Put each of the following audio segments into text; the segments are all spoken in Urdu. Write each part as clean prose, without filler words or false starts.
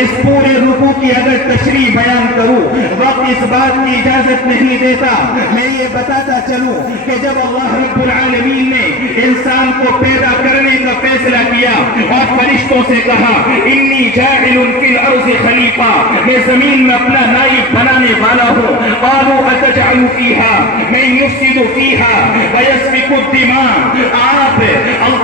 اس پورے رکوع کی اگر تشریح بیان کروں وقت اس بات کی اجازت نہیں دیتا، میں یہ بتاتا چلوں کہ جب اللہ رب العالمین نے انسان کو پیدا کرنے کا فیصلہ کیا اور فرشتوں سے کہا انی جاعل فی الارض خلیفہ، میں زمین میں اپنا نائب بنانے والا ہوں، قالوا اتجعل فیہا من یفسد فیہا ویسفک الدماء، آپ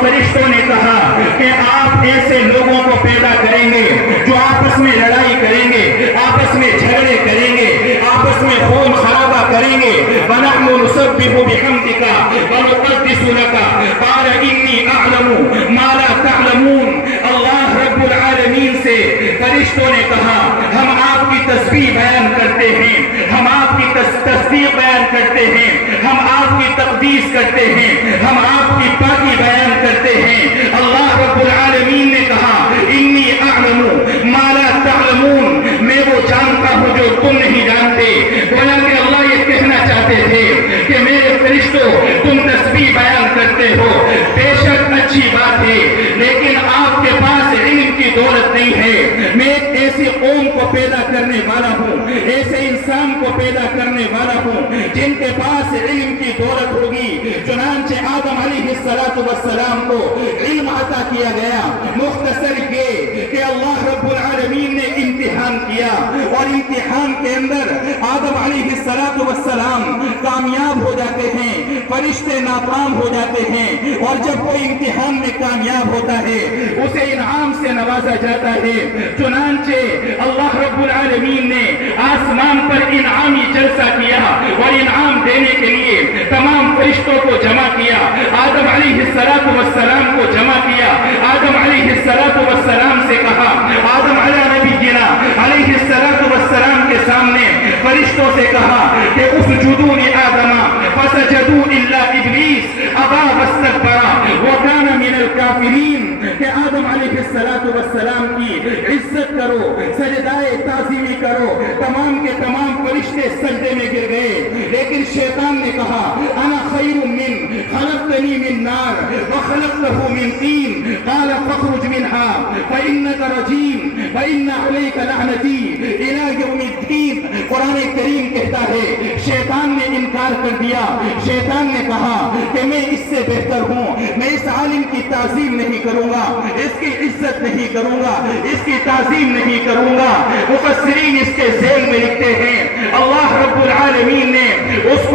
فرشتوں نے کہا کہ آپ ایسے لوگوں کو پیدا کریں گے جو آپس میں لڑائی کریں گے، آپس میں جھگڑے کریں گے، آپس میں خون خرابہ کریں گے، وَنَحْنُ نُسَبِّحُ بِحَمْدِكَ وَنُقَدِّسُ لَكَ قَالَ إِنِّي أَعْلَمُ مَا لَا تَعْلَمُونَ۔ اللہ رب العالمین سے فرشتوں نے کہا ہم آپ کی تسبیح بیان کرتے ہیں، ہم آپ کی تصدیق بیان کرتے ہیں، ہم آپ کی تقدیس کرتے ہیں، ہم آپ کی پاکی بیان کرتے ہیں۔ اللہ رب العالمین نے کہا انی اعلم ما لا تعلمون، میں وہ جانتا ہوں جو تم نہیں جانتے۔ گویا کہ اللہ یہ کہنا چاہتے تھے کہ میرے فرشتوں تم تسبیح بیان کرتے ہو، بے شک اچھی بات ہے، لیکن آپ کے پاس علم کی دولت نہیں ہے۔ میں ایک ایسی قوم کو پیدا کرنے والا ہوں، ایسے انسان کو پیدا کرنے والا ہوں جن کے پاس علم کی دولت ہوگی۔ چنانچہ آدم علیہ السلام کو علم عطا کیا گیا۔ مختصر یہ کہ اللہ رب العالمین نے امتحان کیا اور امتحان کے اندر آدم علیہ السلام کامیاب ہو جاتے ہیں، فرشتے ناکام ہو جاتے ہیں، اور جب کوئی امتحان میں کامیاب ہوتا ہے اسے انعام سے نوازا جاتا ہے۔ چنانچہ اللہ رب العالمین نے آسمان پر انعامی جلسہ کیا اور انعام دینے کے لیے تمام فرشتوں کو جمع کیا، آدم علیہ السلام کو جمع کیا۔ آدم علیہ السلام سے کہا، آدم علیہ نبینا علیہ السلام کے سامنے فرشتوں سے کہا کہ اسجدوا لآدم فسجدوا الا ابلیس ابا واستكبر وكان من الكافرین، کہ آدم علیہ السلام کی عزت کرو، سجدائے تعظیمی کرو۔ تمام کے تمام فرشتے سجدے میں گر گئے، لیکن شیطان نے کہا انا خیر من خلقتنی من نار وخلقته من طین قال فاخرج منها فإنك رجیم وإن عليك لعنتی إلى يوم الدین۔ قرآن کریم کہتا ہے شیطان نے انکار کر دیا، شیطان نے کہا کہ میں اس سے بہتر ہوں، میں اس عالم کی تعظیم نہیں کروں گا، اس کی عزت نہیں کروں گا، اس کی تعظیم نہیں کروں گا۔ مفسرین اس کے ذیل میں لکھتے ہیں اللہ رب العالمین نے اس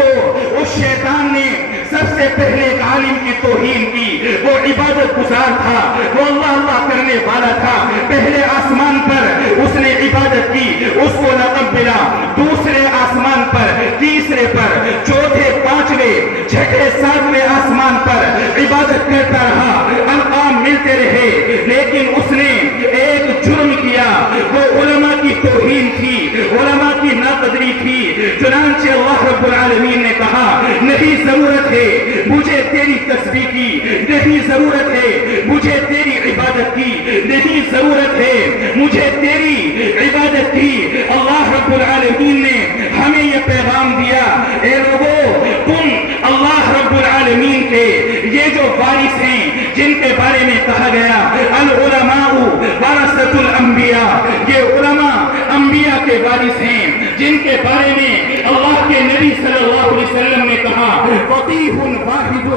شیطان نے سب سے پہلے ایک عالم کی توہین کی، وہ عبادت گزار تھا، وہ اللہ کرنے والا تھا۔ پہلے آسمان پر اس نے عبادت کی، اس کو لقب ملا، دوسرے آسمان پر، تیسرے پر، چوتھے، پانچویں، چھٹے، ساتویں آسمان پر عبادت کرتا رہا، القاب ملتے رہے، لیکن اس نے ایک جرم کیا، وہ علماء کی توہین تھی، علماء کی ناقدری تھی۔ چنانچہ اللہ رب العالمین نے کہا نہیں ضرورت ہے مجھے تیری تسبیح کی، نہیں ضرورت ہے مجھے تیری عبادت کی، نہیں ضرورت ہے مجھے تیری عبادت کی۔ اللہ رب العالمین نے ہمیں یہ پیغام دیا، اے لوگو تم اللہ رب العالمین کے یہ جو وارث ہیں جن کے بارے میں کہا گیا العلماء ورثۃ الانبیاء، یہ علماء انبیاء کے وارث ہیں جن کے بارے میں اللہ کے نبی صلی اللہ علیہ وسلم نے کہا فقیہ واحد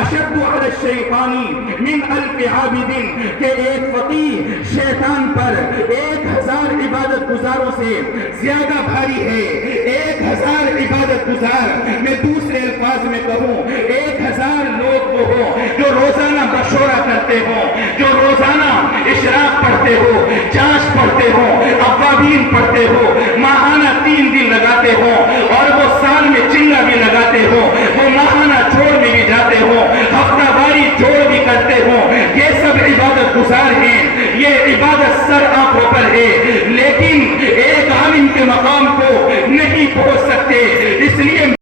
اشد علی الشیطان من الف عابد، کہ ایک فقیہ شیطان پر 1000 عبادت گزاروں سے زیادہ بھاری ہے۔ 1000 عبادت گزار، میں دوسرے الفاظ میں کہوں 1000 لوگ وہ ہو جو روزانہ مشورہ کرتے ہو، جو روزانہ اشراق پڑھتے ہو، چاش پڑھتے ہو، اوابین پڑھتے ہو، ماہانہ 3 دن لگاتے ہو، اور وہ سال میں چنگا بھی لگاتے ہو، وہ ماہانہ چھوڑ میں بھی جاتے ہو، ہفتہ واری چھوڑ بھی کرتے ہو، یہ سب عبادت گزار ہیں۔ یہ عبادت سر آنکھوں پر ہے، لیکن ایک عالم کے مقام کو نہیں پہنچ سکتے، اس لیے